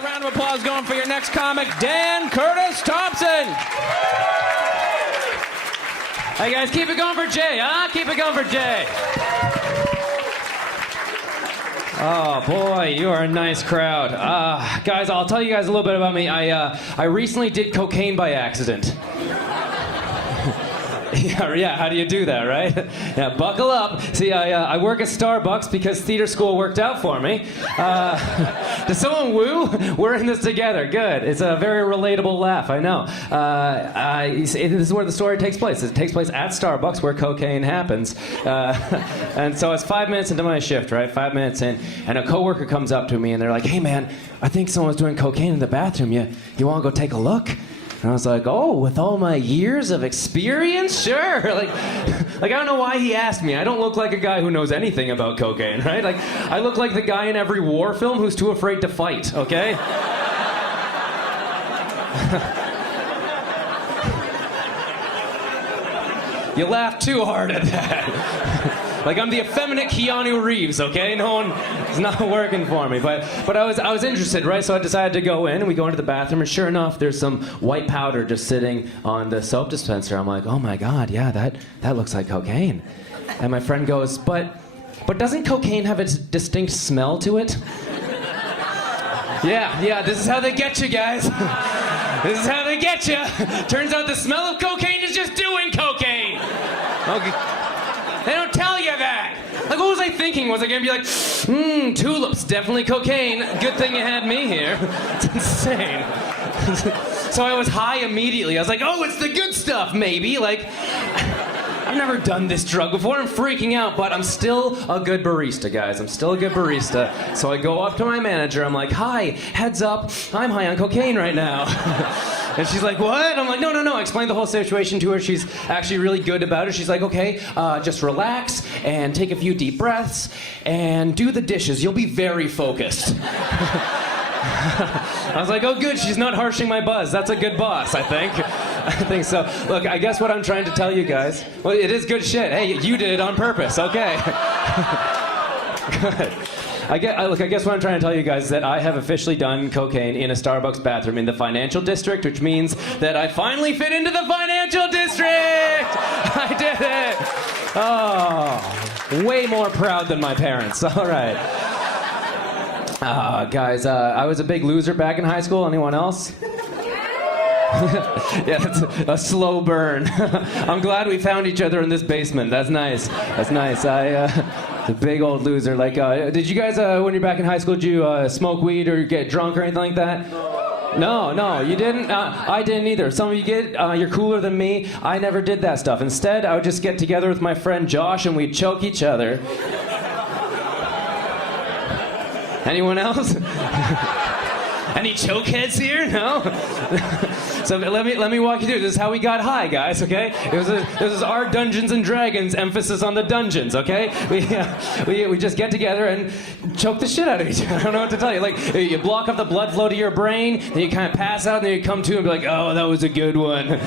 that round of applause going for your next comic, Dan Curtis Thompson. Hey guys, keep it going for Jay, huh? Keep it going for Jay. Oh boy, you are a nice crowd. Guys, I'll tell you guys a little bit about me. I recently did cocaine by accident. Yeah, how do you do that, right? Yeah, buckle up. See, I work at Starbucks because theater school worked out for me. Does someone woo? We're in this together. Good. It's a very relatable laugh, I know. This is where the story takes place. It takes place at Starbucks where cocaine happens. And so it's 5 minutes into my shift, right? 5 minutes in, and a coworker comes up to me and they're like, "Hey man, I think someone's doing cocaine in the bathroom. You want to go take a look?" And I was like, "Oh, with all my years of experience, sure." Like I don't know why he asked me. I don't look like a guy who knows anything about cocaine, right? Like, I look like the guy in every war film who's too afraid to fight, okay? You laugh too hard at that. Like I'm the effeminate Keanu Reeves, okay? It's not working for me. But I was interested, right? So I decided to go in, and we go into the bathroom, and sure enough, there's some white powder just sitting on the soap dispenser. I'm like, oh my God, yeah, that looks like cocaine. And my friend goes, but doesn't cocaine have a distinct smell to it? Yeah, this is how they get you, guys. This is how they get you. Turns out the smell of cocaine is just doing cocaine. Okay. They don't tell you that. Like, what was I thinking? Was I gonna be like, tulips, definitely cocaine. Good thing you had me here. It's insane. So I was high immediately. I was like, oh, it's the good stuff, maybe. Like, I've never done this drug before. I'm freaking out, but I'm still a good barista, guys. I'm still a good barista. So I go up to my manager. I'm like, hi, heads up, I'm high on cocaine right now. And she's like, what? I'm like, no. I explained the whole situation to her. She's actually really good about it. She's like, okay, just relax and take a few deep breaths and do the dishes. You'll be very focused. I was like, oh good, she's not harshing my buzz. That's a good boss, I think. I think so. Look, I guess what I'm trying to tell you guys, well, it is good shit. Hey, you did it on purpose, okay. Good. I guess what I'm trying to tell you guys is that I have officially done cocaine in a Starbucks bathroom in the financial district, which means that I finally fit into the financial district! I did it! Oh, way more proud than my parents. All right. Guys, I was a big loser back in high school. Anyone else? Yeah, that's a slow burn. I'm glad we found each other in this basement. That's nice. That's nice. The big old loser. Like, did you guys, when you're back in high school, did you smoke weed or get drunk or anything like that? No, you didn't? I didn't either. Some of you you're cooler than me. I never did that stuff. Instead, I would just get together with my friend Josh and we'd choke each other. Anyone else? Any chokeheads here? No? So let me walk you through. This is how we got high, guys, okay? This is our Dungeons and Dragons emphasis on the dungeons, okay? We just get together and choke the shit out of each other. I don't know what to tell you. Like, you block up the blood flow to your brain, then you kind of pass out, and then you come to and be like, oh, that was a good one.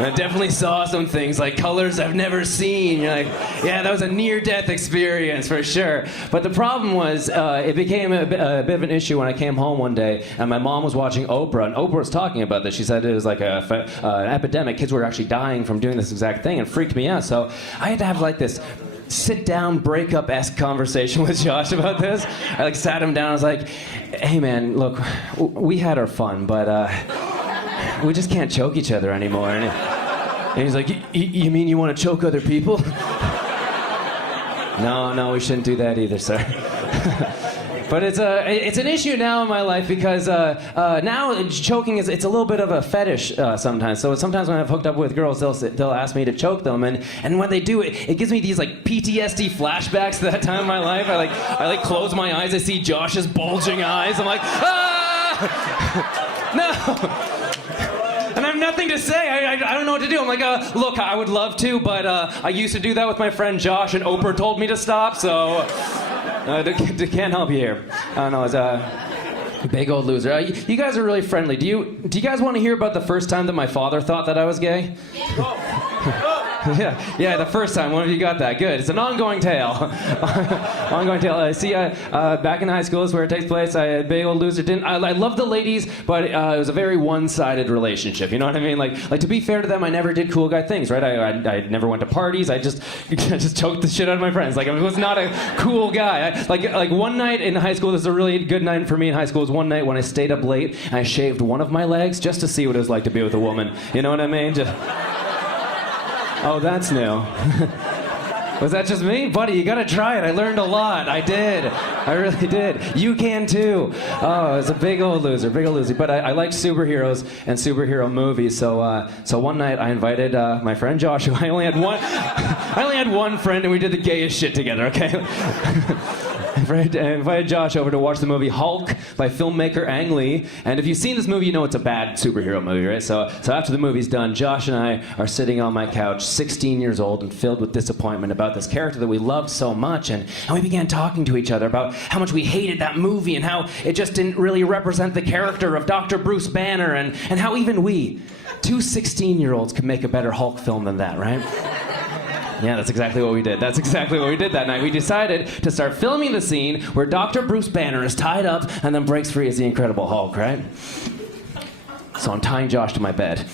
I definitely saw some things, like colors I've never seen. You're like, yeah, that was a near-death experience for sure. But the problem was, it became a bit of an issue when I came home one day, and my mom was watching Oprah, and Oprah was talking about this. She said it was like an epidemic. Kids were actually dying from doing this exact thing, and it freaked me out. So I had to have like this sit-down, breakup-esque conversation with Josh about this. I like sat him down. I was like, hey man, look, we had our fun, but we just can't choke each other anymore. And he's like, you mean you want to choke other people? No, we shouldn't do that either, sir. But it's an issue now in my life because now choking it's a little bit of a fetish sometimes. So sometimes when I've hooked up with girls, they'll ask me to choke them, and when they do it gives me these like PTSD flashbacks to that time in my life. I close my eyes, I see Josh's bulging eyes. I'm like, ah, no. And I have nothing to say. I don't know what to do. I'm like, look, I would love to, but I used to do that with my friend Josh, and Oprah told me to stop, so can't help you here. I don't know. It's a big old loser. You guys are really friendly. Do you guys want to hear about the first time that my father thought that I was gay? Yeah, the first time. One of you got that. Good. It's an ongoing tale. Ongoing tale. Back in high school is where it takes place. I big old loser didn't. I loved the ladies, but it was a very one-sided relationship. You know what I mean? Like to be fair to them, I never did cool guy things, right? I never went to parties. I just choked the shit out of my friends. Like I was not a cool guy. Like one night in high school, this is a really good night for me in high school. Was one night when I stayed up late and I shaved one of my legs just to see what it was like to be with a woman. You know what I mean? Oh, that's new. Was that just me? Buddy, you gotta try it. I learned a lot. I did. I really did. You can too. Oh, I was a big old loser. But I like superheroes and superhero movies. So one night I invited my friend Joshua. I only had one friend, and we did the gayest shit together, okay? I invited Josh over to watch the movie Hulk by filmmaker Ang Lee. And if you've seen this movie, you know it's a bad superhero movie, right? So after the movie's done, Josh and I are sitting on my couch, 16 years old and filled with disappointment about this character that we loved so much. And we began talking to each other about how much we hated that movie and how it just didn't really represent the character of Dr. Bruce Banner and how even we, two 16-year-olds, could make a better Hulk film than that, right? Yeah, that's exactly what we did. That's exactly what we did that night. We decided to start filming the scene where Dr. Bruce Banner is tied up and then breaks free as the Incredible Hulk, right? So I'm tying Josh to my bed.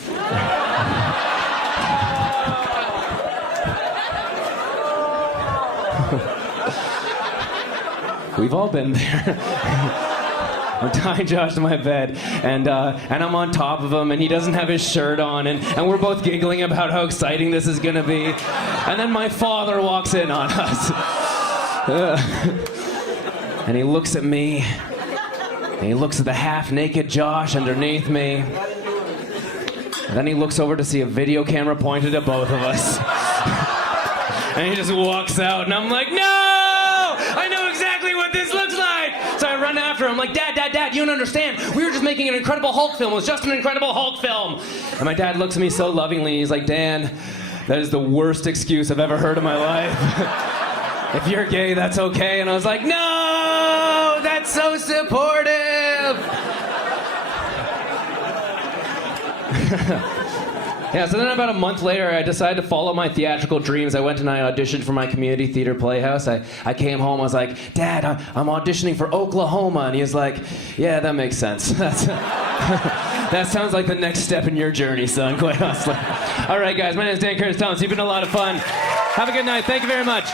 We've all been there. I'm tying Josh to my bed, and I'm on top of him, and he doesn't have his shirt on, and we're both giggling about how exciting this is gonna be. And then my father walks in on us. And he looks at me, and he looks at the half-naked Josh underneath me. And then he looks over to see a video camera pointed at both of us. And he just walks out, and I'm like, no! I know exactly what this looks like! So I run after him, I'm like, Dad, you don't understand. We were just making an Incredible Hulk film. It was just an Incredible Hulk film. And my dad looks at me so lovingly, he's like, Dan, that is the worst excuse I've ever heard in my life. If you're gay, that's okay. And I was like, no, that's so supportive. Yeah, so then about a month later, I decided to follow my theatrical dreams. I went and I auditioned for my community theater playhouse. I came home, I was like, Dad, I'm auditioning for Oklahoma. And he was like, yeah, that makes sense. That sounds like the next step in your journey, son, quite honestly. All right, guys, my name is Dan Curtis Thompson. You've been a lot of fun. Have a good night. Thank you very much.